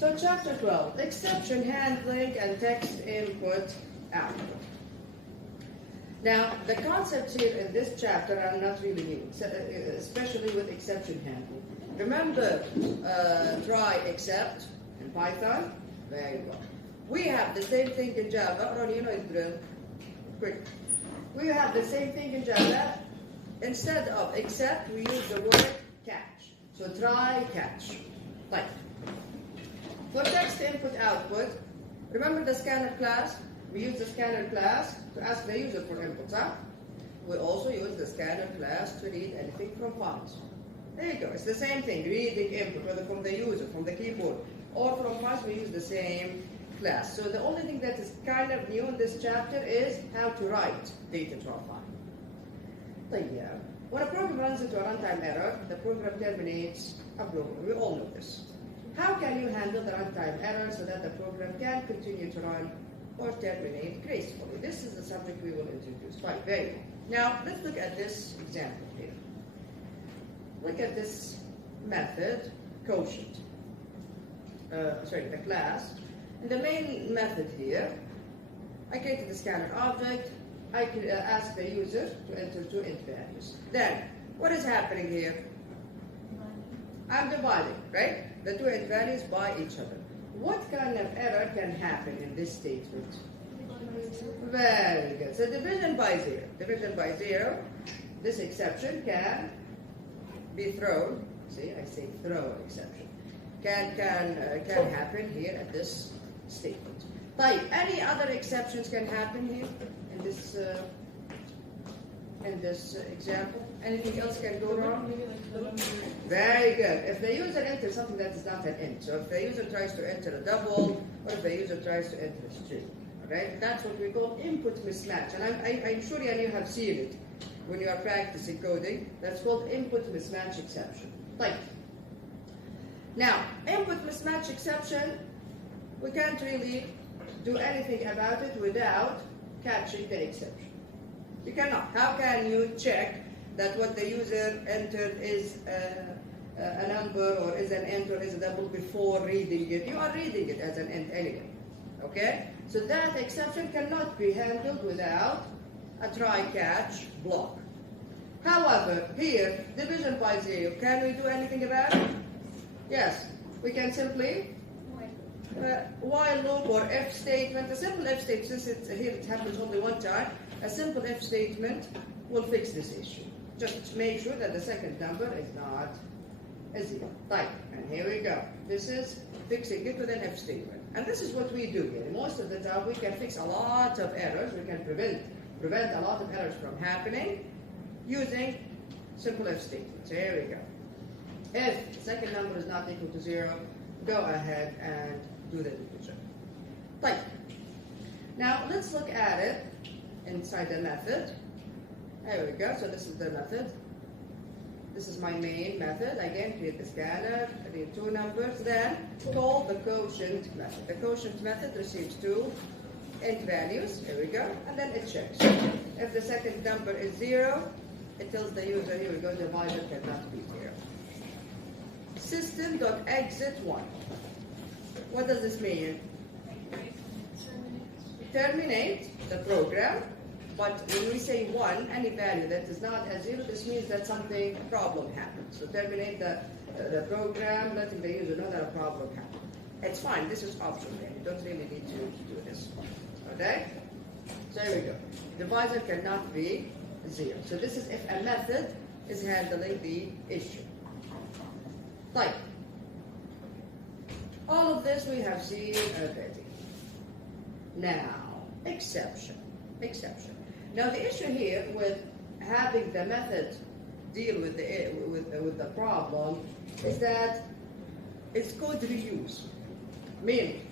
So chapter 12, exception handling and text input output. Now, the concepts here in this chapter are not really new, especially with exception handling. Remember try except in Python? There you go. We have the same thing in Java. Ron, you know it drill. Quick. We have the same thing in Java. Instead of except, we use the word catch. So try catch. Like. For text input output, remember the scanner class? We use the scanner class to ask the user for inputs. Huh? We also use the scanner class to read anything from files. There you go. It's the same thing. Reading input, whether from the user, from the keyboard, or from files, we use the same class. So the only thing that is kind of new in this chapter is how to write data to a file. Like, yeah. When a program runs into a runtime error, the program terminates a program. We all know this. How can you handle the runtime error so that the program can continue to run or terminate gracefully? This is the subject we will introduce. Right, very good. Now, let's look at this example here. Look at this method, quotient. The class. In the main method here, I created the scanner object. I could ask the user to enter two int values. Then, what is happening here? I'm dividing, right? The two int values by each other. What kind of error can happen in this statement? Very good. So division by zero. Division by zero. This exception can be thrown. See, I say throw exception. Can happen here at this statement. Like any other exceptions can happen here in this example. Anything else can go wrong? Very good. If the user enters something that is not an int, so if the user tries to enter a double, or if the user tries to enter a string, right? That's what we call input mismatch. And I'm sure you have seen it when you are practicing coding. That's called input mismatch exception. Like, now, input mismatch exception, we can't really do anything about it without catching the exception. You cannot. How can you check that what the user entered is a number or is an int or is a double before reading it? You are reading it as an int anyway. Okay? So that exception cannot be handled without a try-catch block. However, here, division by zero, can we do anything about it? Yes. We can simply while loop or if statement, a simple if statement, since here it happens only one time, a simple if statement will fix this issue. Just make sure that the second number is not a zero. Right, and here we go. This is fixing it with an if statement. And this is what we do here. Most of the time we can fix a lot of errors, we can prevent a lot of errors from happening using simple if statements. Here we go. If the second number is not equal to zero, go ahead and do the division. Right. Now let's look at it inside the method. There we go. So this is the method. This is my main method. Again, create the scanner, read two numbers, then call the quotient method. The quotient method receives two int values. Here we go. And then it checks. If the second number is zero, it tells the user, here we go, divisor cannot be zero. System.exit1. What does this mean? Terminate the program, but when we say 1, any value that is not a 0, this means that a problem happened. So terminate the program, letting the user know that a problem happened. It's fine, this is optional, you don't really need to do this. Okay? So here we go. Divisor cannot be 0. So this is if a method is handling the issue. Like, all of this we have seen already. Now, exception. Now the issue here with having the method deal with the problem is that it's called reuse. Meaning,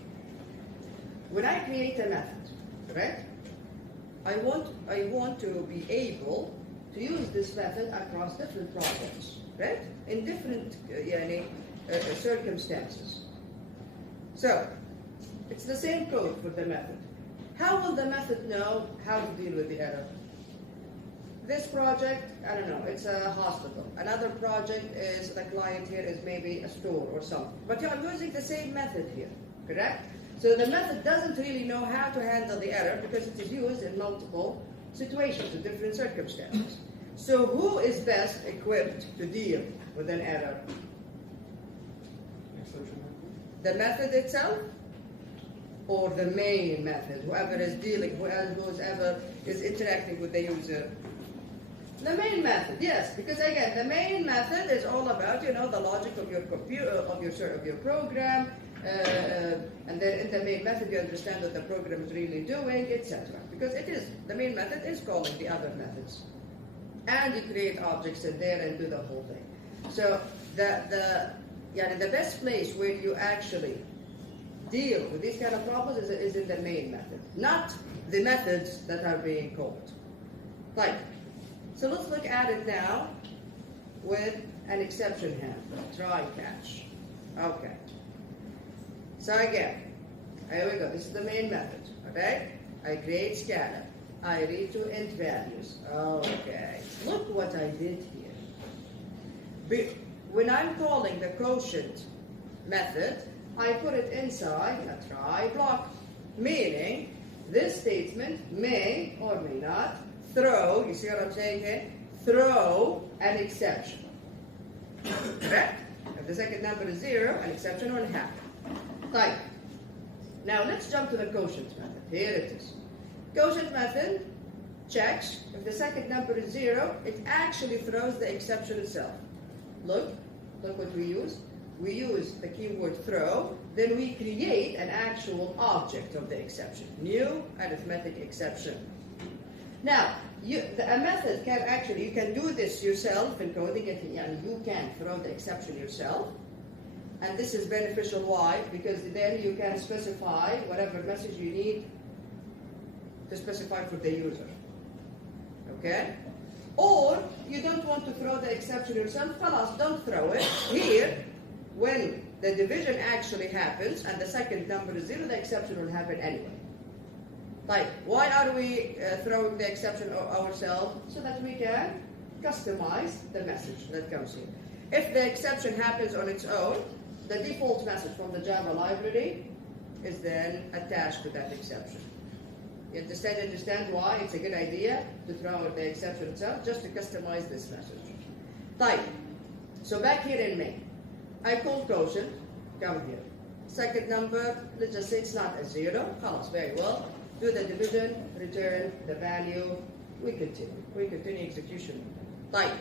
when I create a method, correct? I want to be able to use this method across different problems, right? In different circumstances. So, it's the same code for the method. How will the method know how to deal with the error? this project, I don't know, it's a hospital. Another project is the client here is maybe a store or something. But you're using the same method here, correct? So the method doesn't really know how to handle the error because it is used in multiple situations, in different circumstances. So who is best equipped to deal with an error? The method itself or the main method, whoever is dealing, whoever is interacting with the user? The main method, yes, because again, the main method is all about, the logic of your computer, of your program, and then in the main method you understand what the program is really doing, etc. Because the main method is calling the other methods. And you create objects in there and do the whole thing. So the best place where you actually deal with these kind of problems is in the main method, not the methods that are being called. Right. So let's look at it now with an exception handler, try catch. Okay. So again, here we go. This is the main method. Okay. I create scanner. I read to int values. Okay. Look what I did here. When I'm calling the quotient method, I put it inside a try block, meaning this statement may or may not throw, you see what I'm saying here? Throw an exception. Correct? If the second number is 0, an exception will happen. Right. Now let's jump to the quotient method. Here it is. Quotient method checks if the second number is 0, it actually throws the exception itself. Look what we use. We use the keyword throw, then we create an actual object of the exception. New arithmetic exception. Now, a method can actually, you can do this yourself in coding it, and you can throw the exception yourself. And this is beneficial. Why? Because then you can specify whatever message you need to specify for the user. Okay? Or you don't want to throw the exception yourself, khalas, don't throw it. Here, when the division actually happens and the second number is 0, the exception will happen anyway. Like, why are we throwing the exception ourselves? So that we can customize the message that comes in. If the exception happens on its own, the default message from the Java library is then attached to that exception. You understand why it's a good idea to throw the exception itself, just to customize this message. Type. So back here in main, I call quotient, come here. Second number, let's just say it's not a 0. Khalas, very well. Do the division, return the value. We continue execution. Type.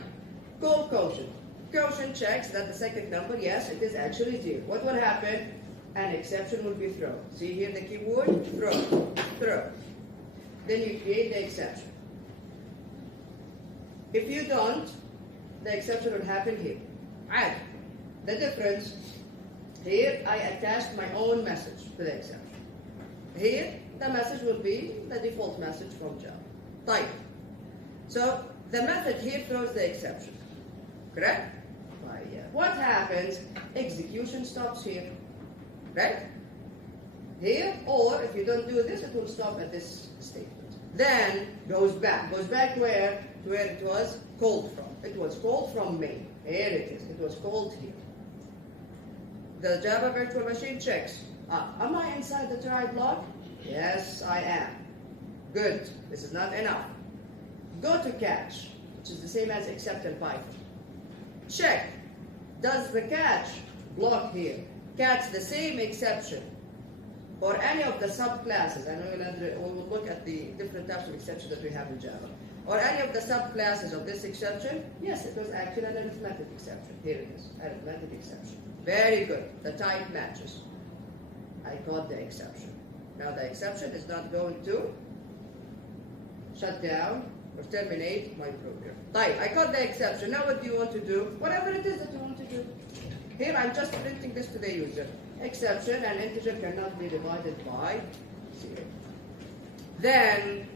Call quotient. Quotient checks that the second number, yes, it is actually 0. What will happen? An exception will be thrown. See here the keyword? Throw. Then you create the exception. If you don't, the exception will happen here. Add. The difference, here I attached my own message to the exception. Here, the message will be the default message from Java. Type. So, the method here throws the exception. Correct? What happens? Execution stops here. Right? Here, or if you don't do this, it will stop at this statement. Then, goes back. Goes back where? To where it was called from. It was called from main. Here it is. It was called here. The Java virtual machine checks. Am I inside the try block? Yes, I am. Good. This is not enough. Go to catch, which is the same as except in Python. Check. Does the catch block here catch the same exception or any of the subclasses? And we will look at the different types of exceptions that we have in Java. Or any of the subclasses of this exception? Yes, it was actually an arithmetic exception. Here it is, arithmetic exception. Very good. The type matches. I caught the exception. Now the exception is not going to shut down or terminate my program. Type. I caught the exception. Now what do you want to do? Whatever it is that you want to do. Here I'm just printing this to the user. Exception, an integer cannot be divided by 0. Then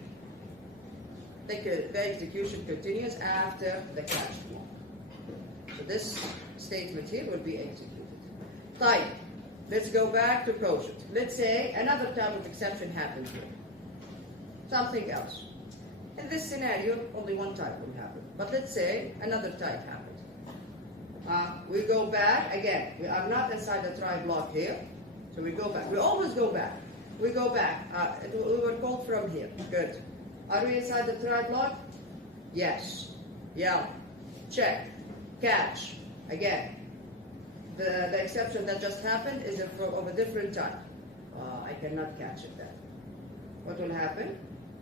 the execution continues after the catch block. So this statement here will be executed. Type. Let's go back to quotient. Let's say another type of exception happened here. Something else. In this scenario, only one type will happen. But let's say another type happened. We go back again. We are not inside the try block here, so we go back. We always go back. We go back. We were called from here. Good. Are we inside the try block? Yes. Yeah. Check. Catch. Again. The exception that just happened is of a different type. I cannot catch it then. What will happen?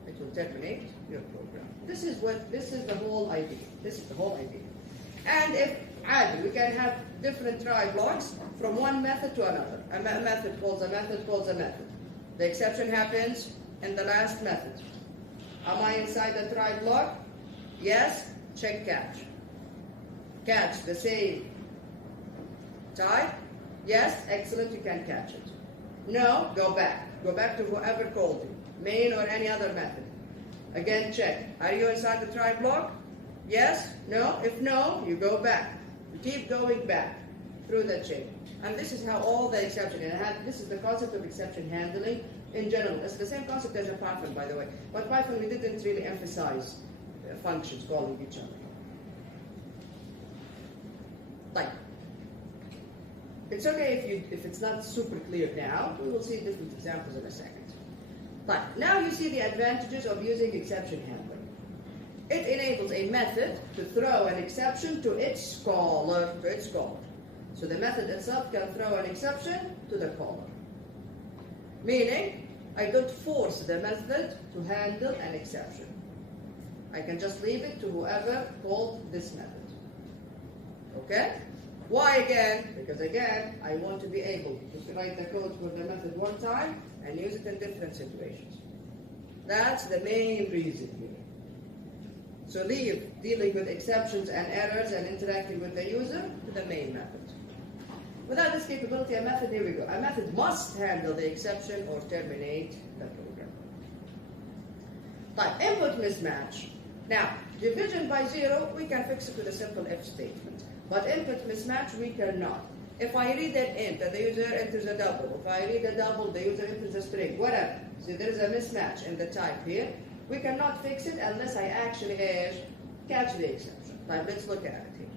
It will terminate your program. This is the whole idea. This is the whole idea. And if we can have different try blocks from one method to another. A method calls a method calls a method. The exception happens in the last method. Am I inside the try block? Yes. Check catch. Catch the same type. Yes. Excellent. You can catch it. No. Go back. Go back to whoever called you. Main or any other method. Again, check. Are you inside the try block? Yes? No? If no, you go back. You keep going back through the chain. And this is how all the exception, this is the concept of exception handling in general. It's the same concept as in Python, by the way. But Python, we didn't really emphasize functions calling each other. Like, it's okay if it's not super clear now. We will see different examples in a second. But now you see the advantages of using exception handling. It enables a method to throw an exception to its caller, So the method itself can throw an exception to the caller. Meaning, I don't force the method to handle an exception. I can just leave it to whoever called this method. Okay? Why again? Because again, I want to be able to write the code for the method one time and use it in different situations. That's the main reason here. So leave dealing with exceptions and errors and interacting with the user to the main method. Without this capability, a method, here we go. A method must handle the exception or terminate the program. Like input mismatch. Now, division by 0, we can fix it with a simple if statement. But input mismatch, we cannot. If I read an int and the user enters a double, if I read a double, the user enters a string, whatever. So there is a mismatch in the type here. We cannot fix it unless I actually catch the exception. Like, let's look at it here.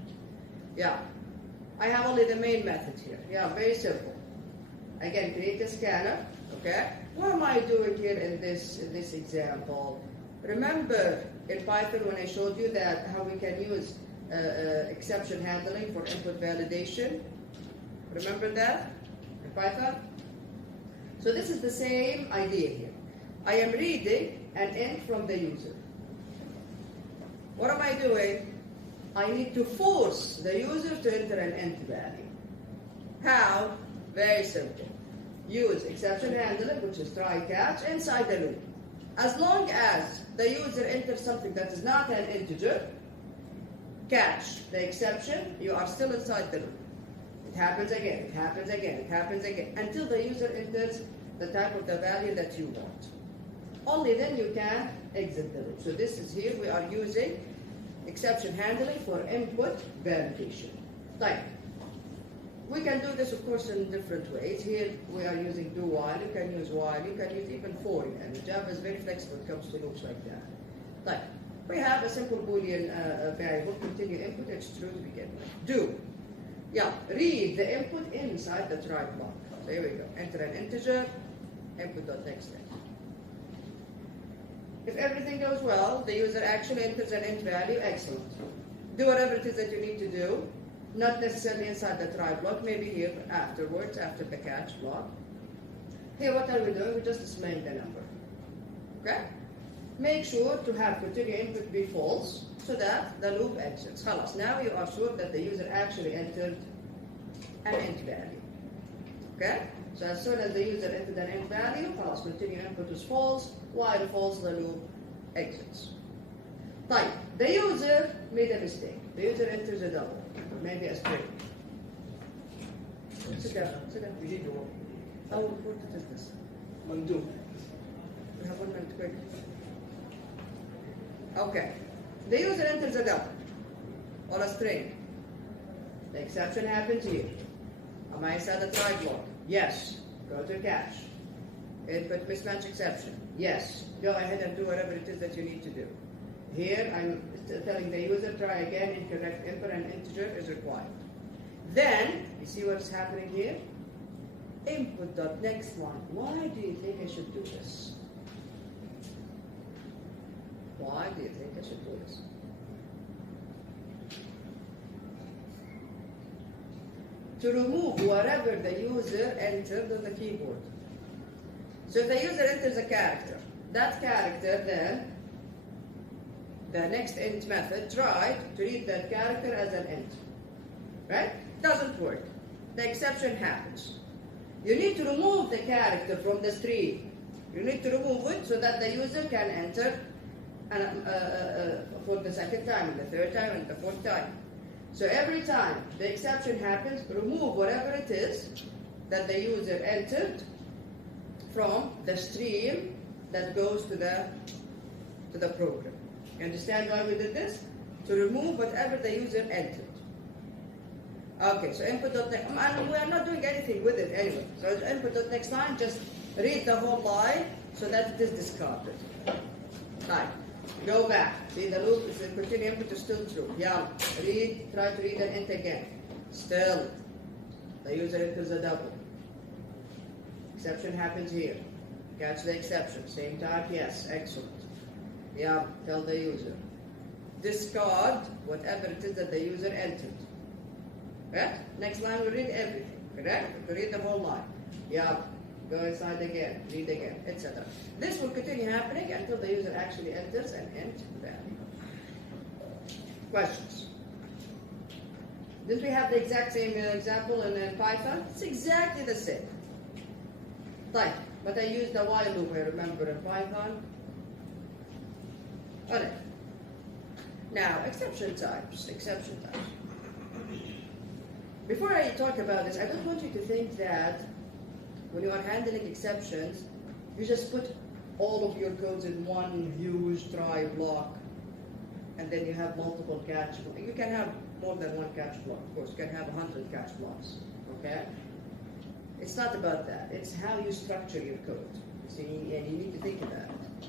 Yeah. I have only the main method here. Yeah, very simple. Again, create a scanner. Okay. What am I doing here in this example? Remember in Python when I showed you that how we can use exception handling for input validation? Remember that in Python? So this is the same idea here. I am reading an int from the user. What am I doing? I need to force the user to enter an int value. How? Very simple. Use exception handling, which is try catch, inside the loop. As long as the user enters something that is not an integer, catch the exception, you are still inside the loop. It happens again, it happens again, it happens again, until the user enters the type of the value that you want. Only then you can exit the loop. So this is here, we are using exception handling for input validation. Like, we can do this, of course, in different ways. Here we are using do while, you can use while, you can use even for, and Java is very flexible when it comes to loops like that. Like, we have a simple Boolean variable, continue input, it's true to begin with. Do. Yeah, read the input inside the try block. So here we go. Enter an integer, input.next. If everything goes well, the user actually enters an int value, excellent. Do whatever it is that you need to do, not necessarily inside the try block, maybe here afterwards, after the catch block. Here, what are we doing? We're just displaying the number. Okay? Make sure to have continue input be false, so that the loop exits. Khalas, now you are sure that the user actually entered an int value. Okay? So as soon as the user entered an int value, khalas, continue input is false, while false the loop exits. Fine. The user made a mistake. The user enters a double, maybe a string. Sit down, sit down. How important is this? Undo. We have 1 minute, quick. Okay. The user enters a double or a string. The exception happens here. Am I inside the try block? Yes. Go to catch. Input mismatch exception. Yes. Go ahead and do whatever it is that you need to do. Here I'm telling the user try again, incorrect input and integer is required. Then, you see what's happening here? Input.next line. Why do you think I should do this? Why do you think I should do this? To remove whatever the user entered on the keyboard. So if the user enters a character, that character then, the next int method tried to read that character as an int. Right? Doesn't work. The exception happens. You need to remove the character from the stream. You need to remove it so that the user can enter for the second time, and the third time, and the fourth time. So every time the exception happens, remove whatever it is that the user entered from the stream that goes to the program. You understand why we did this? To remove whatever the user entered. Okay, so input.next, and we are not doing anything with it anyway. So input.next line, just read the whole line so that it is discarded. Right, go back. See, the loop is continue input is still true. Yeah, try to read an int again. Still, the user enters a double. Exception happens here. Catch the exception. Same type, yes, excellent. Yeah, tell the user. Discard whatever it is that the user entered. Right? Next line we read everything, correct? We read the whole line. Yeah, go inside again, read again, etc. This will continue happening until the user actually enters an int value. Questions? Didn't we have the exact same example in Python? It's exactly the same. Right, but I used the while loop, I remember, in Python. Alright. Now, exception types. Before I talk about this, I don't want you to think that when you are handling exceptions, you just put all of your codes in one huge try block, and then you have multiple catch. You can have more than one catch block, of course. You can have 100 catch blocks, okay? It's not about that. It's how you structure your code. See, and you need to think about it.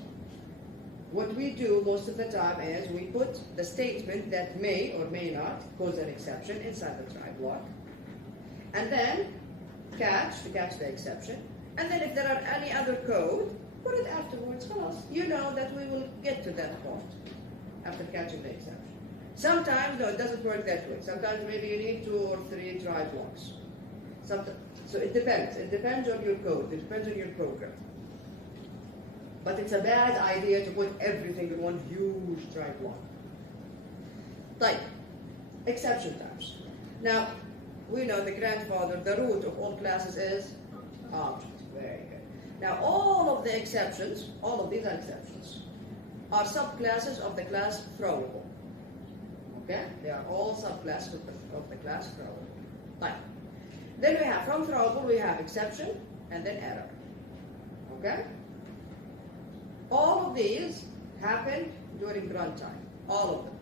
What we do most of the time is we put the statement that may or may not cause an exception inside the try block, and then catch the exception, and then if there are any other code, put it afterwards. You know that we will get to that point after catching the exception. Sometimes, no, it doesn't work that way. Sometimes maybe you need 2 or 3 try blocks. So it depends. It depends on your code. It depends on your program. But it's a bad idea to put everything in one huge try block. Like, exception types. Now, we know the grandfather, the root of all classes is object. Very good. Now, all of the exceptions, all of these are exceptions, are subclasses of the class throwable. Okay? They are all subclasses of the class throwable. Like, then we have, from throwable, we have exception and then error. Okay? All of these happen during runtime. All of them.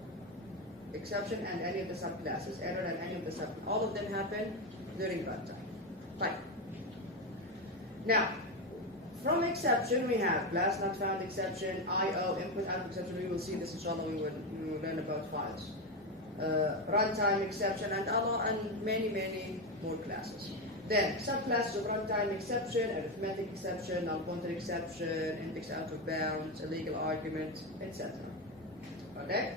Exception and any of the subclasses, error and any of the subclasses. All of them happen during runtime. Fine. Now, from exception we have class not found exception, IO, input output exception. We will see this inshallah when we will learn about files. Runtime exception and many more classes. Then, subclasses of runtime exception, arithmetic exception, null pointer exception, index out of bounds, illegal argument, etc. Okay?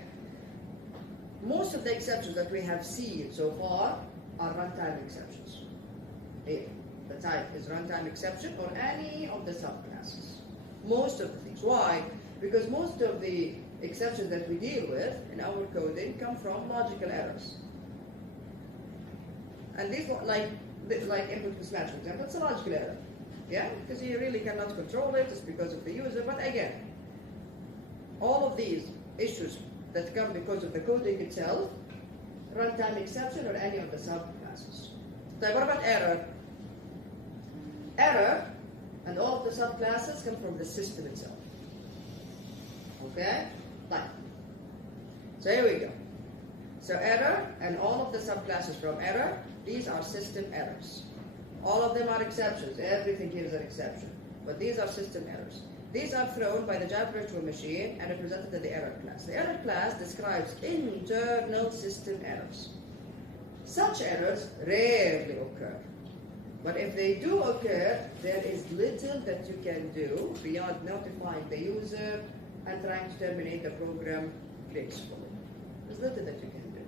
Most of the exceptions that we have seen so far are runtime exceptions. Here, the type is runtime exception or any of the subclasses. Most of the things. Why? Because most of the exceptions that we deal with in our coding come from logical errors. And these, like input mismatch, for example, it's a logical error. Yeah? Because you really cannot control it, it's because of the user. But again, all of these issues that come because of the coding itself, runtime exception or any of the subclasses. So what about error? Error and all of the subclasses come from the system itself. Okay? Fine. So here we go. So error and all of the subclasses from error, these are system errors. All of them are exceptions. Everything here is an exception. But these are system errors. These are thrown by the Java virtual machine and represented in the error class. The error class describes internal system errors. Such errors rarely occur. But if they do occur, there is little that you can do beyond notifying the user and trying to terminate the program gracefully. There's little that you can do.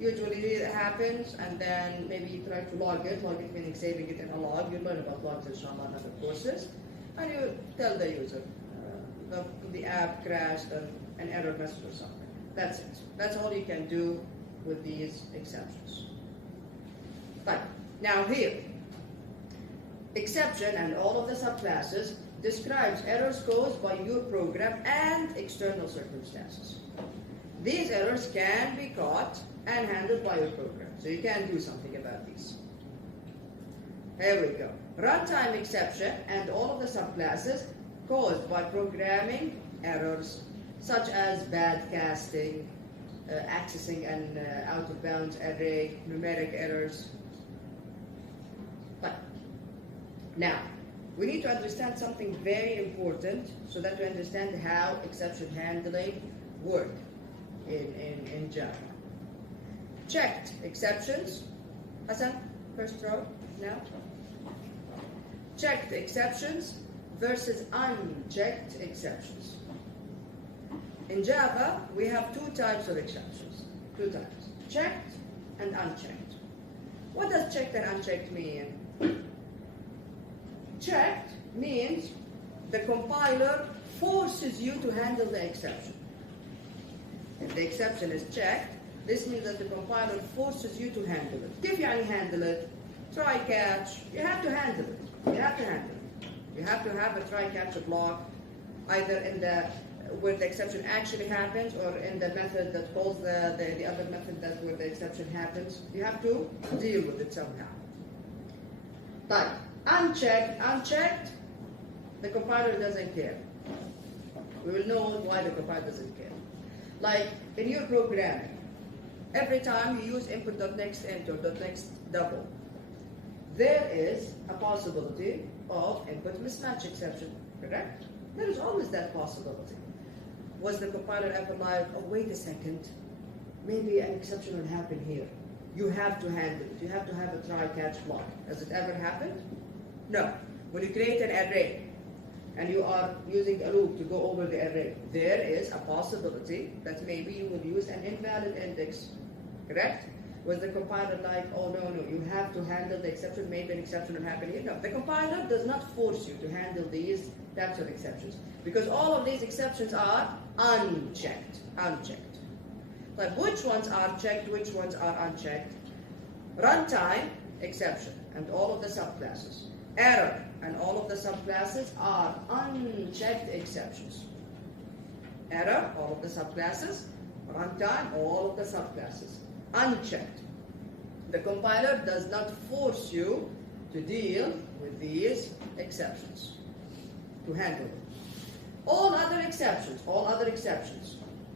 Usually it happens, and then maybe you try to log it meaning saving it in a log. You learn about logs, inshallah, in other courses. And you tell the user the app crashed, an error message or something. That's it. That's all you can do with these exceptions. But now here, exception and all of the subclasses describes errors caused by your program and external circumstances. These errors can be caught and handled by your program, so you can do something about these. Here we go. Runtime exception and all of the subclasses caused by programming errors, such as bad casting, accessing an out-of-bounds array, numeric errors. But now, we need to understand something very important so that we understand how exception handling work in Java. Checked exceptions. Hassan, first row now. Checked exceptions versus unchecked exceptions. In Java, we have two types of exceptions. Two types. Checked and unchecked. What does checked and unchecked mean? Checked means the compiler forces you to handle the exception. If the exception is checked, this means that the compiler forces you to handle it. كيف يعني handle it? Try catch. You have to handle it. You have to handle it. You have to have a try catch block, either in the where the exception actually happens, or in the method that calls the other method that where the exception happens. You have to deal with it somehow. But unchecked, the compiler doesn't care. We will know why the compiler doesn't care. Like in your programming, every time you use input.nextInt or .nextDouble, there is a possibility of input mismatch exception, correct? There is always that possibility. Was the compiler ever like, oh, wait a second, maybe an exception will happen here. You have to handle it. You have to have a try-catch block. Has it ever happened? No. When you create an array and you are using a loop to go over the array, there is a possibility that maybe you will use an invalid index, correct? Was the compiler like, oh no, you have to handle the exception, maybe an exception will happen here? No, the compiler does not force you to handle these types of exceptions, because all of these exceptions are unchecked. Like which ones are checked, which ones are unchecked? Runtime exception and all of the subclasses. Error and all of the subclasses are unchecked exceptions. Error, all of the subclasses. Runtime, all of the subclasses. Unchecked. The compiler does not force you to deal with these exceptions, to handle them. All other exceptions,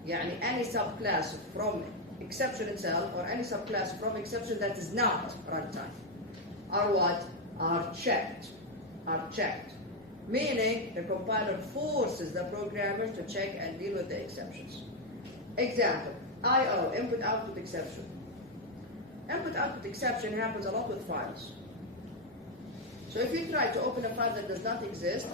يعني any subclass from exception itself or any subclass from exception that is not runtime are what? Are checked. Meaning the compiler forces the programmers to check and deal with the exceptions. Example, I/O, input-output exception. Input-output exception happens a lot with files. So if you try to open a file that does not exist,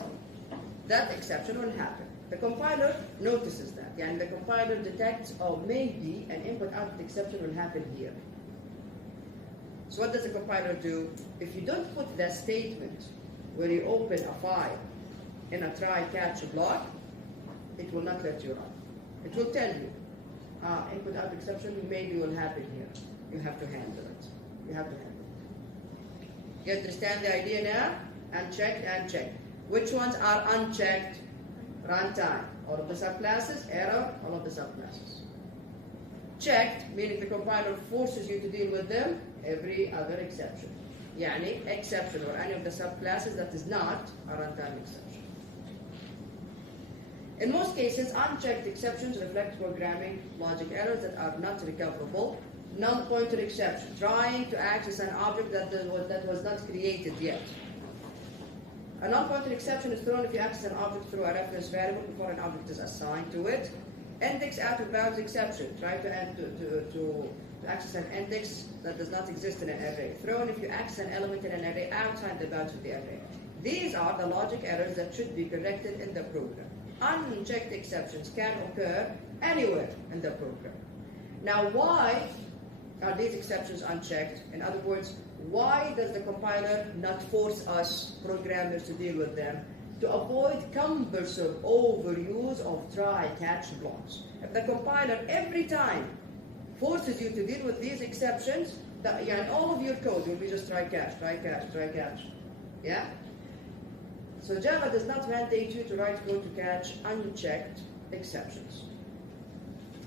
that exception will happen. The compiler notices that, and the compiler detects, oh, maybe an input-output exception will happen here. So what does the compiler do? If you don't put that statement where you open a file in a try-catch block, it will not let you run. It will tell you, input-output exception maybe will happen here. You have to handle it. You understand the idea now? Unchecked and checked. Which ones are unchecked? Runtime, all of the subclasses. Error, all of the subclasses. Checked, meaning the compiler forces you to deal with them. Every other exception. يعني exception or any of the subclasses that is not a runtime exception. In most cases, unchecked exceptions reflect programming logic errors that are not recoverable. Null pointer exception, trying to access an object that was not created yet. A non-pointer exception is thrown if you access an object through a reference variable before an object is assigned to it. Index out of bounds exception. Try to access an index that does not exist in an array. Thrown if you access an element in an array outside the bounds of the array. These are the logic errors that should be corrected in the program. Unchecked exceptions can occur anywhere in the program. Now, why are these exceptions unchecked? In other words, why does the compiler not force us programmers to deal with them? To avoid cumbersome overuse of try-catch blocks. If the compiler every time forces you to deal with these exceptions, all of your code will be just try-catch, try-catch, try-catch. Yeah? So Java does not mandate you to write code to catch unchecked exceptions.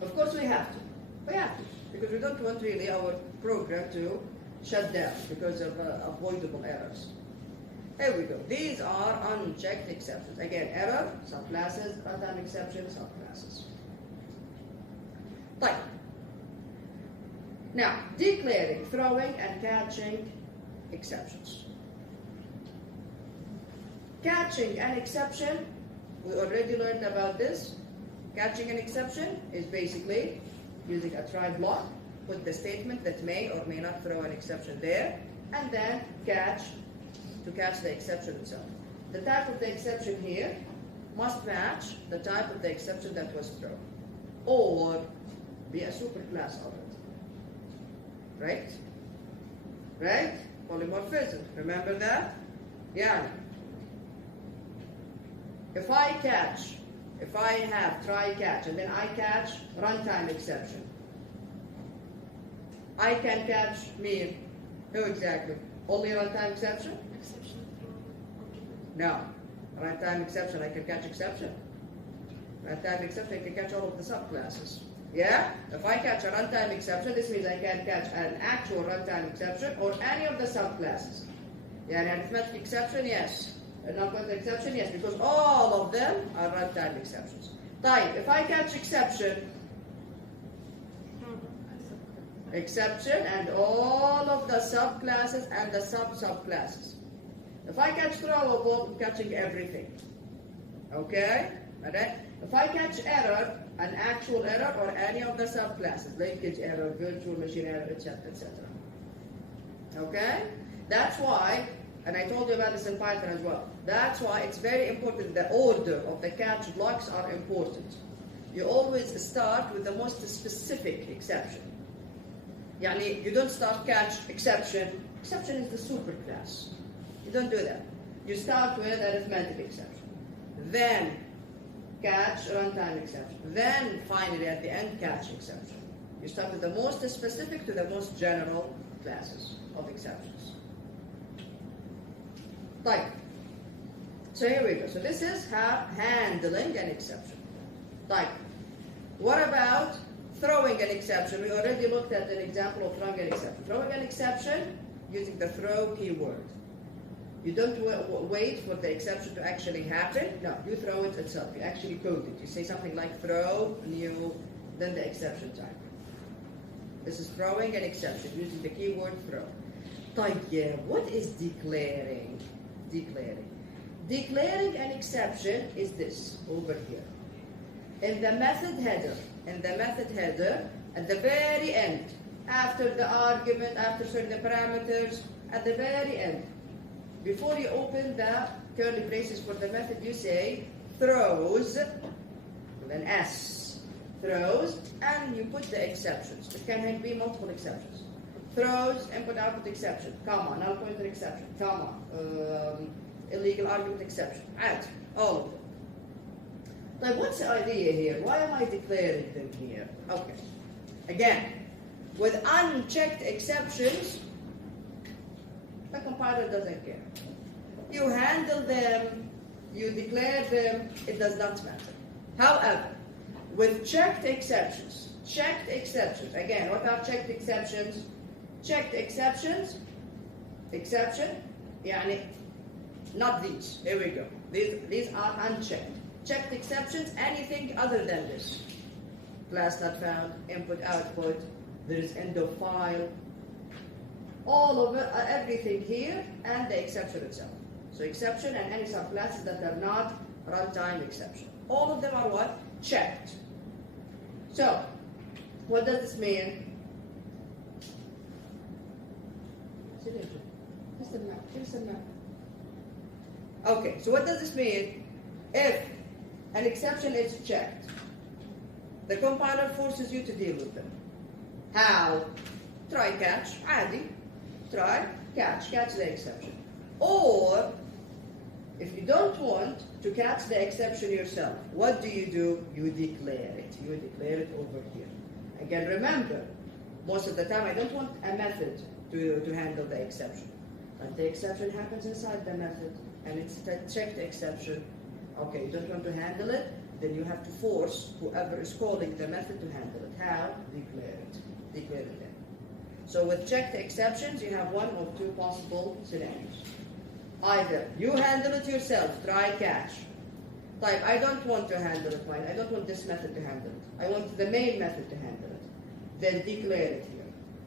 Of course we have to. We have to. Because we don't want really our program to shut down because of avoidable errors. Here we go. These are unchecked exceptions. Again, error, subclasses, runtime exception, subclasses. Right. Now, declaring, throwing, and catching exceptions. Catching an exception, we already learned about this. Catching an exception is basically using a try block, put the statement that may or may not throw an exception there, and then catch to catch the exception itself. The type of the exception here must match the type of the exception that was thrown, or be a superclass of it. Right? Right? Polymorphism. Remember that? Yeah. If I have try catch and then I catch runtime exception, I can catch me. Who exactly? Only runtime exception? No. Runtime exception, I can catch exception. Runtime exception, I can catch all of the subclasses. Yeah? If I catch a runtime exception, this means I can catch an actual runtime exception or any of the subclasses. Yeah, an arithmetic exception, yes. A non-pointer exception, yes, because all of them are runtime exceptions. Type, if I catch exception and all of the subclasses and the sub-subclasses. If I catch throwable, I'm catching everything. Okay? Alright? If I catch error, an actual error or any of the subclasses, linkage error, virtual machine error, etc., etc. Okay? That's why, and I told you about this in Python as well, that's why it's very important, the order of the catch blocks are important. You always start with the most specific exception. Yani, you don't start catch exception. Exception is the superclass. You don't do that. You start with arithmetic exception. Then catch runtime exception. Then finally at the end catch exception. You start with the most specific to the most general classes of exceptions. Right. So here we go. So this is how handling an exception. Right. What about throwing an exception? We already looked at an example of throwing an exception. Throwing an exception using the throw keyword. You don't wait for the exception to actually happen. No, you throw it itself. You actually code it. You say something like throw new, then the exception type. This is throwing an exception using the keyword throw. طيب, what is declaring? Declaring an exception is this over here. In the method header, at the very end, after the argument, after certain parameters, at the very end, before you open the curly braces for the method, you say throws, with an S, throws, and you put the exceptions. It can be multiple exceptions. Throws, input, output exception, comma, null pointer exception, comma, illegal argument exception, add, all of them. Like, what's the idea here? Why am I declaring them here? Okay. Again, with unchecked exceptions, the compiler doesn't care. You handle them, you declare them, it does not matter. However, with checked exceptions, again, what are checked exceptions? Checked exceptions, exception, yani, not these. Here we go. These are unchecked. Checked exceptions, anything other than this. Class not found, input, output, there is end of file, all of it, everything here, and the exception itself. So exception and any subclasses that are not runtime exception. All of them are what? Checked. So, what does this mean? Okay, so what does this mean? If an exception is checked, the compiler forces you to deal with them. How? Try catch, عادي. Try catch the exception. Or, if you don't want to catch the exception yourself, what do? You declare it. You declare it over here. Again, remember, most of the time I don't want a method to handle the exception. But the exception happens inside the method, and it's a checked exception. Okay, you don't want to handle it, then you have to force whoever is calling the method to handle it. How? Declare it. Declare it then. So with checked exceptions, you have one of two possible scenarios. Either you handle it yourself, try catch. Type, I don't want to handle it, I don't want this method to handle it. I want the main method to handle it. Then declare it here.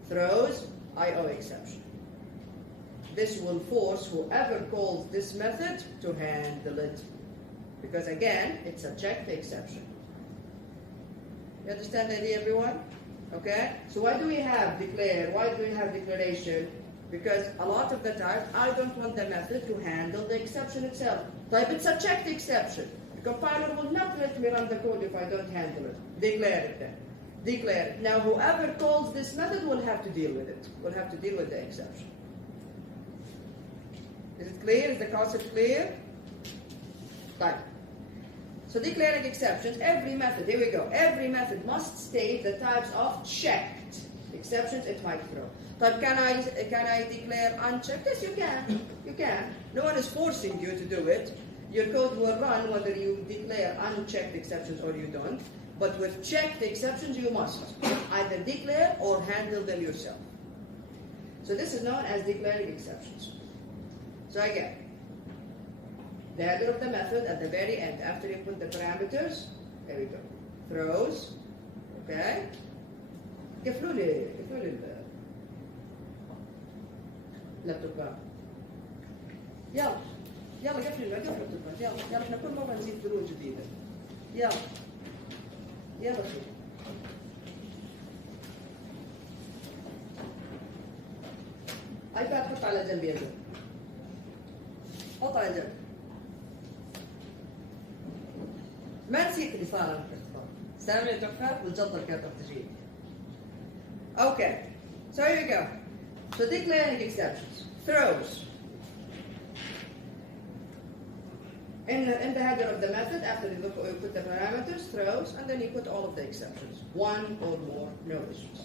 Throws IO exception. This will force whoever calls this method to handle it. Because again, it's a checked exception. You understand the idea, everyone? Okay? So why do we have declare? Why do we have declaration? Because a lot of the time, I don't want the method to handle the exception itself. Type, it's a checked exception. The compiler will not let me run the code if I don't handle it. Declare it then. Declare it. Now, whoever calls this method will have to deal with it. Will have to deal with the exception. Is it clear? Is the concept clear? Right. So declaring exceptions, every method, here we go. Every method must state the types of checked exceptions it might throw. But can I declare unchecked? Yes, you can. You can. No one is forcing you to do it. Your code will run whether you declare unchecked exceptions or you don't. But with checked exceptions, you must either declare or handle them yourself. So this is known as declaring exceptions. So again, the header of the method at the very end, after you put the parameters, there we go. Throws, okay? قفلوا لي اللابتوبات. يلا قفلوا اللابتوبات. يلا احنا كل مرة نزيد فلوس جديدة. يلا شوف. ايباد حط على جنب يا زلمة. حط على جنب. ما نسيت اللي صار انا سامي تحفة والجدر كانت تجيب. Okay, so here we go. So declaring exceptions. Throws. In the header of the method, after you put the parameters, throws, and then you put all of the exceptions. One or more, no issues.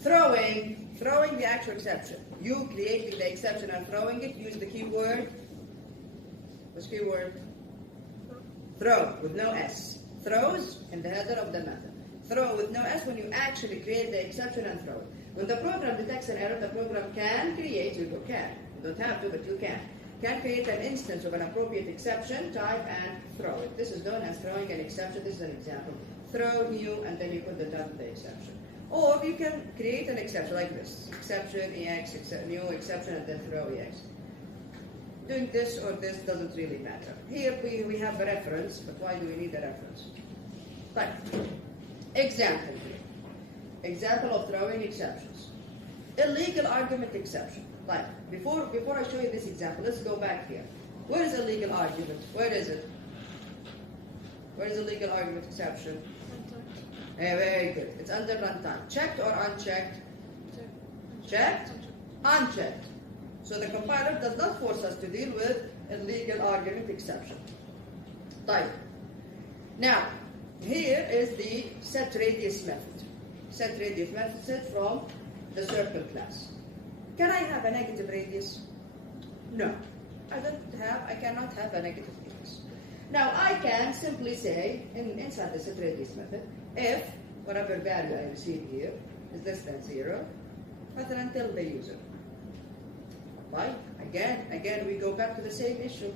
Throwing the actual exception. You creating the exception and throwing it, use the keyword. What's keyword? Throw, with no S. Throws in the header of the method. Throw with no S when you actually create the exception and throw it. When the program detects an error, the program can create, you don't have to, but you can create an instance of an appropriate exception, type, and throw it. This is known as throwing an exception. This is an example. Throw new, and then you put the type of the exception. Or you can create an exception like this. Exception, EX, new exception, and then throw EX. Doing this or this doesn't really matter. Here we have a reference, but why do we need a reference? Type. Example here. Example of throwing exceptions. Illegal argument exception. Like, before I show you this example, let's go back here. Where is illegal argument? Where is it? Where is illegal argument exception? Very good. It's under runtime. Checked or unchecked? Checked? Unchecked. So the compiler does not force us to deal with illegal argument exception. Type. Now, here is the setRadius method. SetRadius method from the circle class. Can I have a negative radius? No. I cannot have a negative radius. Now I can simply say, inside the setRadius method, if whatever value I receive here is less than 0, مثلا tell the user. Right? Again, we go back to the same issue.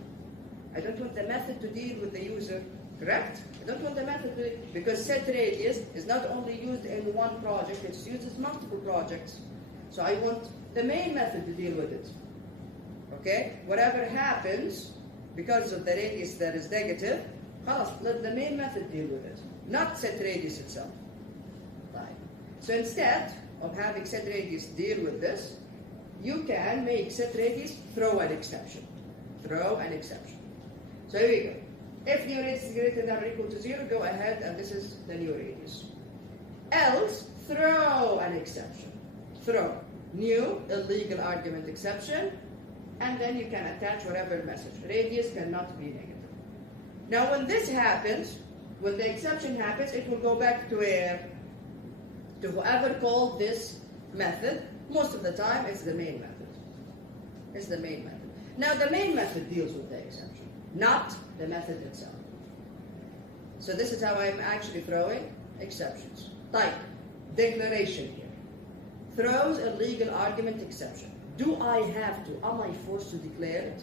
I don't want the method to deal with the user. Correct? I don't want the method to, because setRadius is not only used in one project, it's used in multiple projects. So I want the main method to deal with it. Okay? Whatever happens because of the radius that is negative, خلاص, let the main method deal with it, not set radius itself. Right. So instead of having set radius deal with this, you can make set radius throw an exception. Throw an exception. So here we go. If new radius is greater than or equal to 0, go ahead and this is the new radius. Else, throw an exception. Throw. New illegal argument exception, and then you can attach whatever message. Radius cannot be negative. Now when this happens, when the exception happens, it will go back to where? To whoever called this method. Most of the time it's the main method. It's the main method. Now the main method deals with the exception, not the method itself. So this is how I'm actually throwing exceptions. Type declaration here. Throws a legal argument exception. Do I have to? Am I forced to declare it?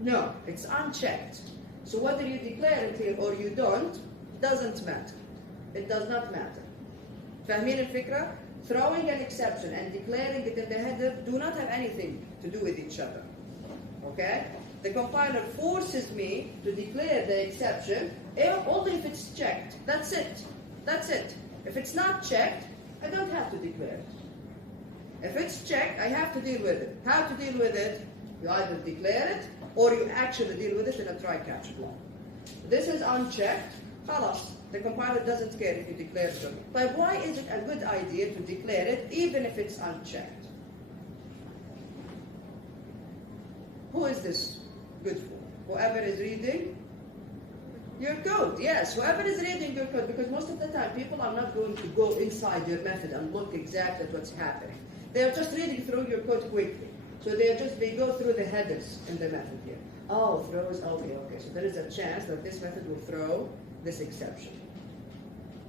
No, it's unchecked. So whether you declare it here or you don't, doesn't matter. It does not matter. فاهمين الفكرة? Throwing an exception and declaring it in the header do not have anything to do with each other. Okay? The compiler forces me to declare the exception only if it's checked. That's it. That's it. If it's not checked, I don't have to declare it. If it's checked, I have to deal with it. How to deal with it? You either declare it or you actually deal with it in a try-catch block. This is unchecked. خلاص. The compiler doesn't care if you declare it or not. But why is it a good idea to declare it even if it's unchecked? Who is this good for? Whoever is reading your code. Yes, whoever is reading your code, because most of the time people are not going to go inside your method and look exactly at what's happening. They are just reading through your code quickly. So they go through the headers in the method here. Oh, throws, okay. So there is a chance that this method will throw this exception.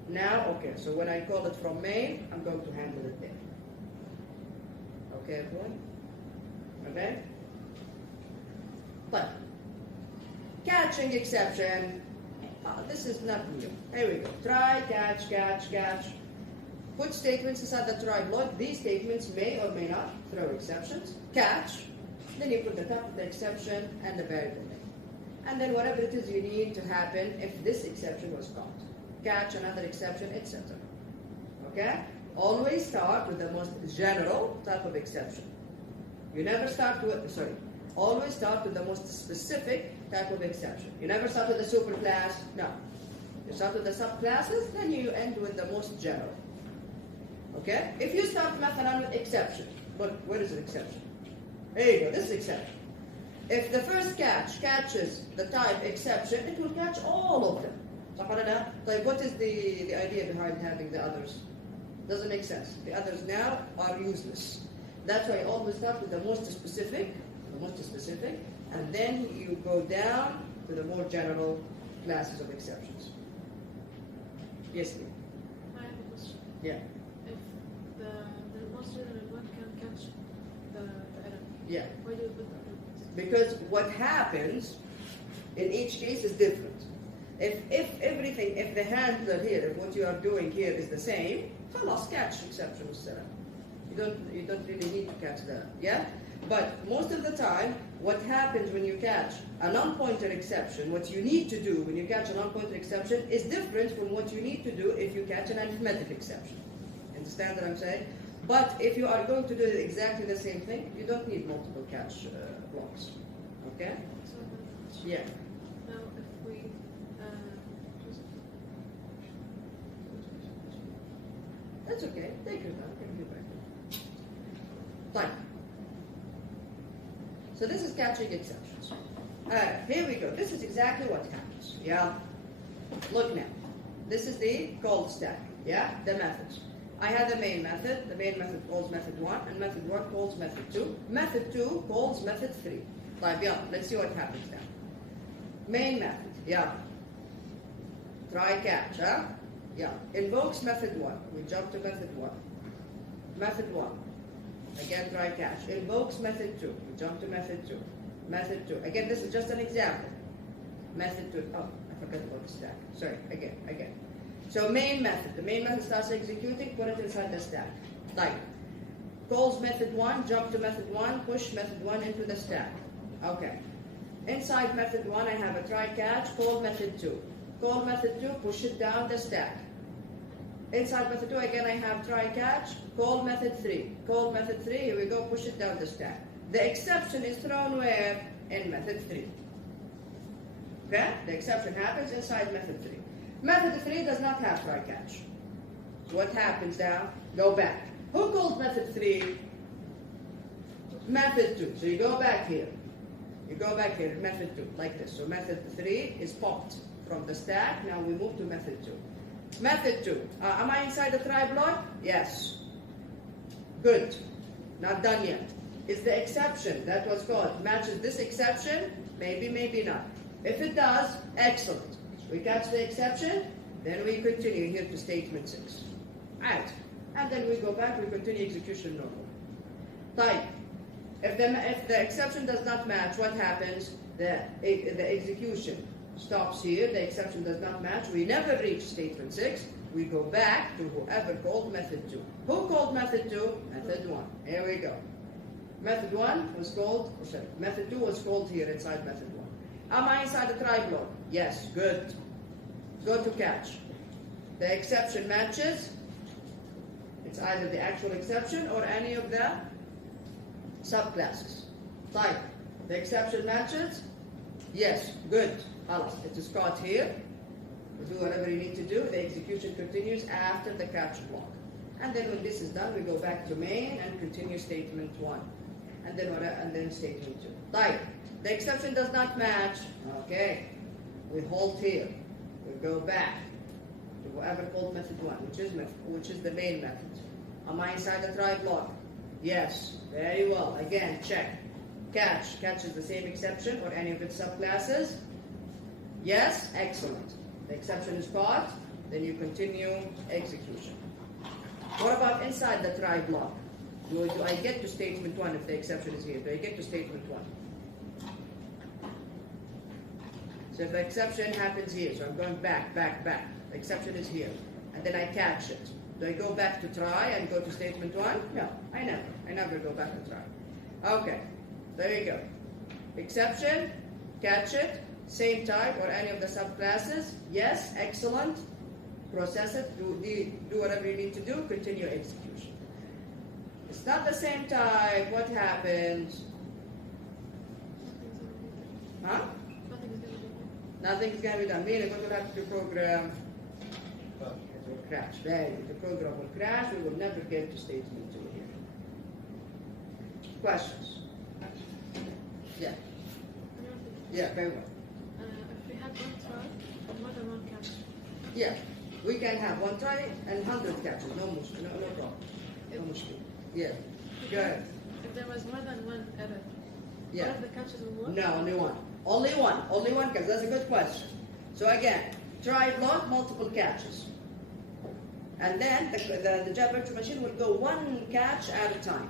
Now, okay, so when I call it from main, I'm going to handle it there. Okay, everyone? Okay? But catching exception, this is not new. Here we go. Try, catch. Put statements inside the try block. These statements may or may not throw exceptions. Catch, then you put the type of the exception and the variable name. And then whatever it is you need to happen if this exception was caught. Catch another exception, etc. Okay? Always start with the most general type of exception. You never start with, always start with the most specific type of exception. You never start with the superclass, no. You start with the subclasses, then you end with the most general. Okay? If you start مثلا with exception, look, where is the exception? There you go, this is exception. If the first catch catches the type exception, it will catch all of them. Like, what is the idea behind having the others? Doesn't make sense. The others now are useless. That's why I always start with the most specific, and then you go down to the more general classes of exceptions. Yes, ma'am. I have a question. Yeah. If the most general one can catch the error, Yeah. why do you put the error? Because what happens in each case is different. If the handler here, if what you are doing here is the same, خلاص catch exception والسلام. You don't really need to catch that. Yeah? But most of the time, what happens when you catch a non-pointer exception, what you need to do when you catch a non-pointer exception is different from what you need to do if you catch an arithmetic exception. Understand what I'm saying? But if you are going to do exactly the same thing, you don't need multiple catch blocks. Okay? So, Yeah. now if we That's okay. Take your time. Give me back. Fine. So this is catching exceptions. Here we go. This is exactly what happens. Yeah. Look now. This is the call stack. Yeah. The methods. I have the main method. The main method calls method 1, and method 1 calls method 2. Method 2 calls method 3. Like, yeah. Let's see what happens now. Main method. Yeah. Try catch. Huh? Yeah. Invokes method 1. We jump to method 1. Method 1. Again, try catch. Invokes method 2. We jump to method 2. Method 2. Again, this is just an example. Method 2. Oh, I forgot about the stack. Sorry. Again. So main method. The main method starts executing. Put it inside the stack. Like, calls method 1, jump to method 1, push method 1 into the stack. Okay. Inside method 1, I have a try catch, call method 2. Call method 2, push it down the stack. Inside method 2, again, I have try catch, call method 3. Call method 3, here we go, push it down the stack. The exception is thrown where? In method 3. Okay? The exception happens inside method 3. Method 3 does not have try catch. So what happens now? Go back. Who called method 3? Method 2. So you go back here. You go back here, method 2, like this. So method 3 is popped from the stack. Now we move to method 2. Method 2. Am I inside the try block? Yes. Good. Not done yet. Is the exception that was called matches this exception? Maybe, maybe not. If it does, excellent. We catch the exception, then we continue here to statement 6. Right. And then we go back, we continue execution normal. Type. If the exception does not match, what happens? The execution stops here. The exception does not match. We never reach statement 6. We go back to whoever called method 2. Who called method 2? Method 1. Here we go. Method 1 was called, method 2 was called here inside method 1. Am I inside the try block? Yes, good. Go to catch. The exception matches. It's either the actual exception or any of the subclasses. Type. The exception matches? Yes, good. It is caught here. Do whatever you need to do. The execution continues after the catch block. And then when this is done, we go back to main and continue statement 1. And then statement 2. Type. The exception does not match. Okay. We halt here. We go back to whoever called method 1, which is the main method. Am I inside the try block? Yes. Very well. Again, check. Catch. Catches the same exception or any of its subclasses? Yes. Excellent. The exception is caught. Then you continue execution. What about inside the try block? Do I get to statement 1 if the exception is here? Do I get to statement 1? So if the exception happens here, so I'm going back. The exception is here. And then I catch it. Do I go back to try and go to statement 1? No, I never. I never go back to try. Okay, there you go. Exception, catch it, same type or any of the subclasses. Yes, excellent. Process it, do whatever you need to do, continue execution. It's not the same type, what happens? Huh? Nothing is going to be done. Meaning what will happen to the program? It will crash. There, the program will crash. We will never get to statement 2 here. Questions? Yeah. Yeah, very well. If we had one try and more than one catch. Yeah. We can have one try and 100 catches. No problem. No mushkil. Yeah. Go ahead. If there was more than one error, Yeah. all of the catches will work? No, only one. Only one, because that's a good question. So again, try block, multiple catches. And then the Java virtual machine will go one catch at a time.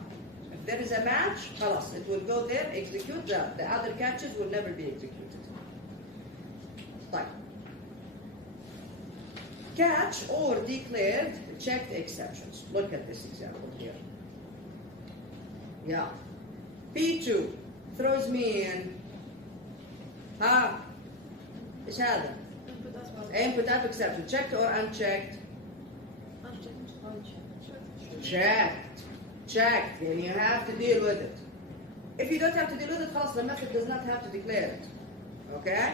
If there is a match, خلاص, it will go there, execute that. The other catches will never be executed. Fine. Catch or declared checked exceptions. Look at this example here. Yeah. P2 throws me in ايش هذا؟ Input type exception. Checked or unchecked? Checked. And you have to deal with it. If you don't have to deal with it, خلاص, the method does not have to declare it. Okay?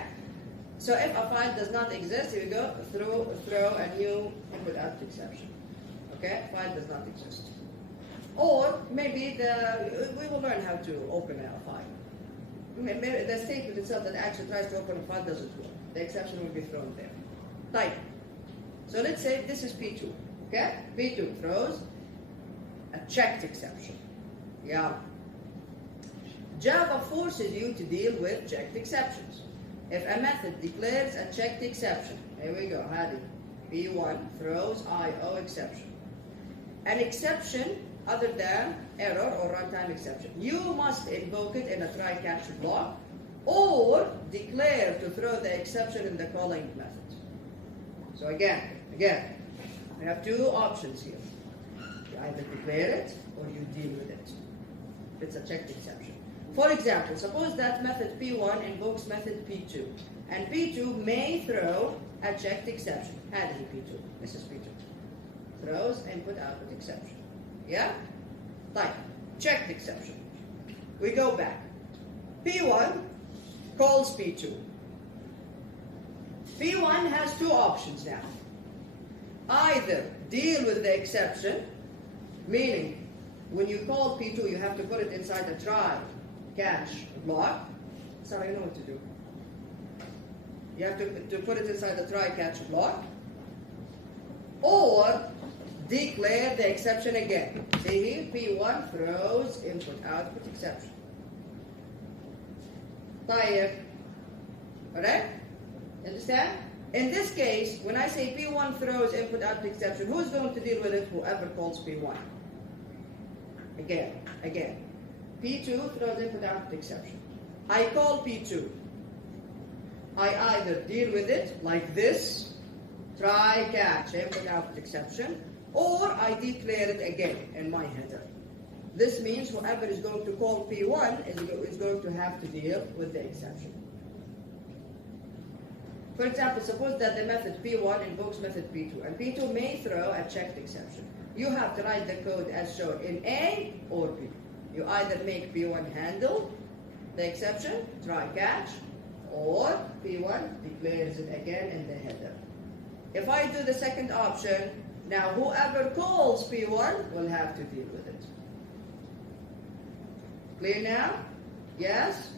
So if a file does not exist, here we go, throw a new input type exception. Okay? File does not exist. Or maybe we will learn how to open a file. Maybe the statement itself that actually tries to open a file doesn't work. The exception will be thrown there. Type. So let's say this is P2. Okay? P2 throws a checked exception. Yeah. Java forces you to deal with checked exceptions. If a method declares a checked exception, here we go, Hadi. P1 throws IO exception. An exception other than error or runtime exception. You must invoke it in a try-catch block or declare to throw the exception in the calling method. So again, we have two options here. You either declare it or you deal with it. It's a checked exception. For example, suppose that method P1 invokes method P2, and P2 may throw a checked exception. هذه P2. This is P2. Throws input-output exception. Yeah? Type. Checked exception. We go back. P1 calls P2. P1 has two options now. Either deal with the exception, meaning when you call P2, you have to put it inside a try catch block. So I know what to do. You have to put it inside the try catch block, or declare the exception again. See here, P1 throws input-output exception. طيب. Alright? Understand? In this case, when I say P1 throws input-output exception, who's going to deal with it? Whoever calls P1. Again. P2 throws input-output exception. I call P2. I either deal with it like this, try catch input-output exception, or I declare it again in my header. This means whoever is going to call P1 is going to have to deal with the exception. For example, suppose that the method P1 invokes method P2, and P2 may throw a checked exception. You have to write the code as shown in A or B. You either make P1 handle the exception, try catch, or P1 declares it again in the header. If I do the second option, now whoever calls P1 will have to deal with it. Clear now? Yes?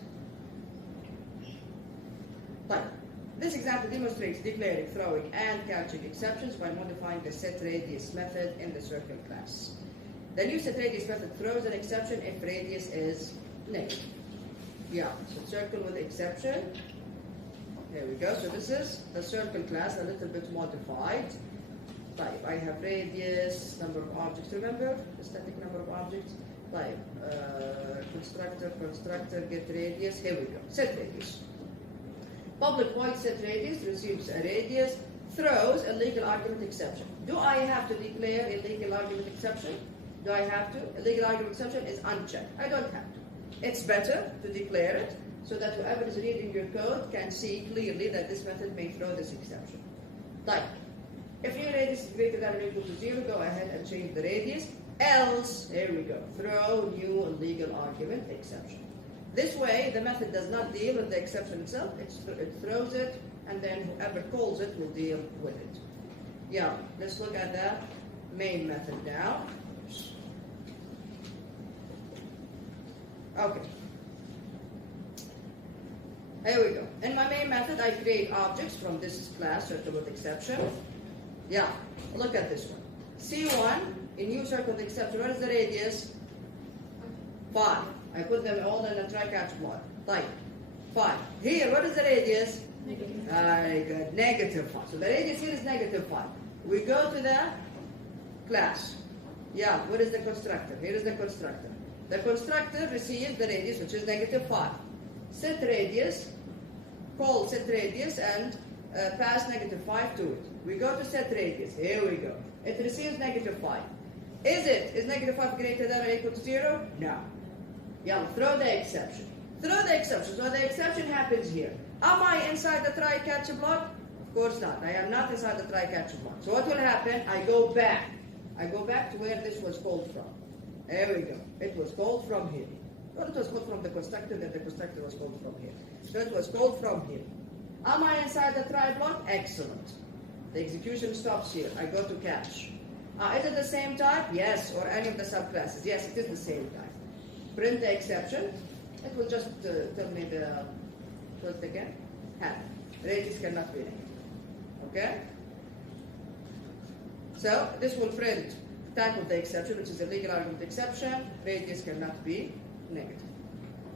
Fine. This example demonstrates declaring, throwing, and catching exceptions by modifying the setRadius method in the circle class. The new setRadius method throws an exception if radius is negative. Yeah, so circle with exception. There we go. So this is the circle class, a little bit modified. Type. I have radius, number of objects. Remember the static number of objects? Type. Constructor, get radius. Here we go. Set radius. Public void set radius receives a radius, throws a legal argument exception. Do I have to declare a legal argument exception? Do I have to? A legal argument exception is unchecked. I don't have to. It's better to declare it so that whoever is reading your code can see clearly that this method may throw this exception. Type. If your radius is greater than or equal to 0, go ahead and change the radius. Else, there we go, throw new legal argument exception. This way, the method does not deal with the exception itself, it throws it, and then whoever calls it will deal with it. Yeah, let's look at the main method now. Okay. Here we go. In my main method, I create objects from this class, circle with exception. Yeah, look at this one. C1, in new circle with exception, what is the radius? 5. I put them all in a try-catch block. Type. 5. Here, what is the radius? Negative. Very good. Negative 5. So the radius here is negative 5. We go to the class. Yeah, what is the constructor? Here is the constructor. The constructor receives the radius, which is negative 5. Set radius, call set radius, and pass negative 5 to it. We go to set radius. Here we go. It receives negative 5. Is negative 5 greater than or equal to 0? No. Yeah, throw the exception. Throw the exception. So the exception happens here. Am I inside the try-catch block? Of course not. I am not inside the try-catch block. So what will happen? I go back. I go back to where this was called from. There we go. It was called from here. Well, it was called from the constructor, then the constructor was called from here. So it was called from here. Am I inside the try block? Excellent. The execution stops here. I go to catch. Is it the same type? Yes. Or any of the subclasses? Yes, it is the same type. Print the exception. It will just tell me the first again. Radius cannot be negative. Okay? So this will print type of the exception, which is a legal argument exception. Radius cannot be negative.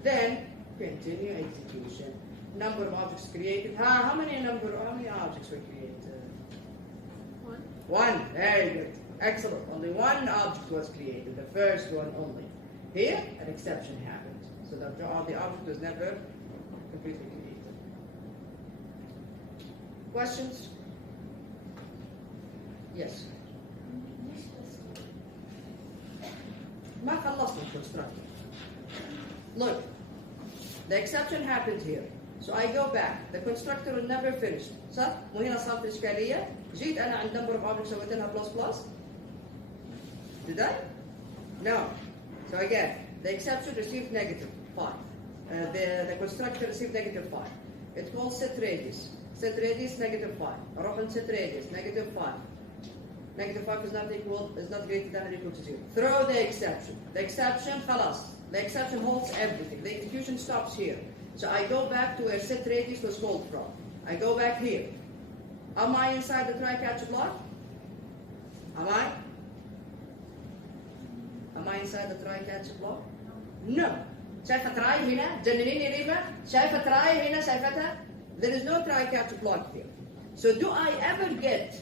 Then continue execution. Number of objects created. How many objects we create? 1. 1. Very good. Excellent. Only one object was created. The first one only. Here, an exception happened. So the object was never completely created. Questions? Yes. ما خلصنا الكونستراكتور. Look, the exception happened here. So I go back. The constructor will never finish. صح؟ مو هنا صارت إشكالية؟ جيت أنا عند number of objects سويت لها plus plus. Did I? No. So again, the exception received negative 5. The constructor received negative 5. It calls set radius. Set radius negative 5. أروح عند set radius negative 5. Negative 5 is not greater than or equal to 0. Throw the exception. The exception خلاص. The exception holds everything. The execution stops here. So I go back to where set radius was called from. I go back here. Am I inside the try-catch block? Am I? Am I inside the try-catch block? No. شايفة try هنا؟ جننيني ريما؟ شايفة try هنا؟ شايفتها؟ There is no try-catch block here. So do I ever get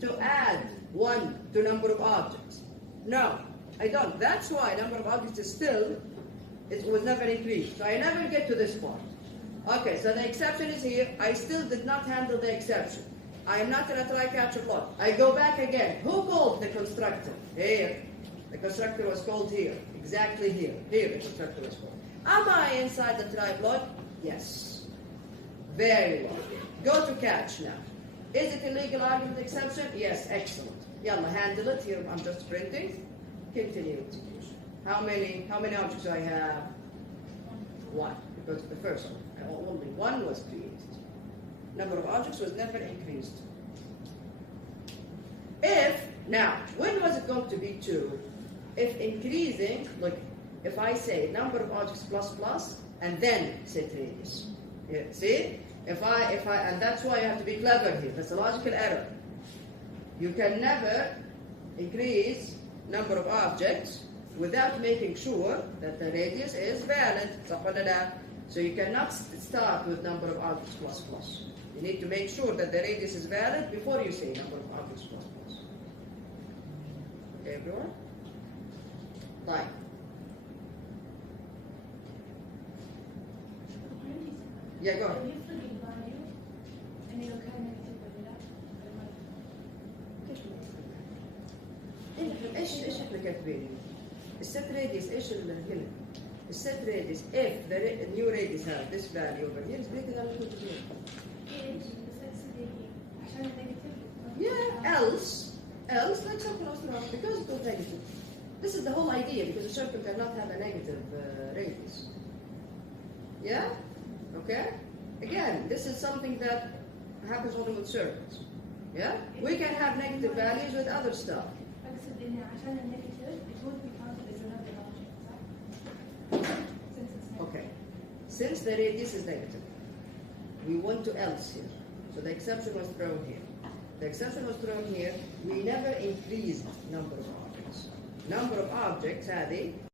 to add 1 to number of objects? No, I don't. That's why number of objects is still, it was never increased. So I never get to this part. Okay, so the exception is here. I still did not handle the exception. I am not in a try-catch block. I go back again. Who called the constructor? Here. The constructor was called here. Exactly here. Here the constructor was called. Am I inside the try block? Yes. Very well. Go to catch now. Is it a legal argument exception? Yes, excellent. Yalla, handle it. Here I'm just printing. Continue execution. How many objects do I have? 1. Because the first one, only 1 was created. Number of objects was never increased. Now, when was it going to be 2? If increasing, look, if I say number of objects plus plus, and then set radius. Yeah, see? And that's why you have to be clever here. That's a logical error. You can never increase number of objects without making sure that the radius is valid. So you cannot start with number of objects plus plus. You need to make sure that the radius is valid before you say number of objects plus plus. Okay, everyone? Right. Yeah, go ahead. ايش احنا كاتبين؟ الست radius ايش هنا؟ الست radius if the new radius has this value over here is greater than or equal to 0. Yeah, else like something else wrong because it was negative. This is the whole idea because a circle cannot have a negative radius. Yeah? Okay? Again, this is something that happens only with circles. Yeah? We can have negative values with other stuff. Okay. Since the radius is negative, we want to else here. So the exception was thrown here. The exception was thrown here. We never increased number of objects. Number of objects, هذه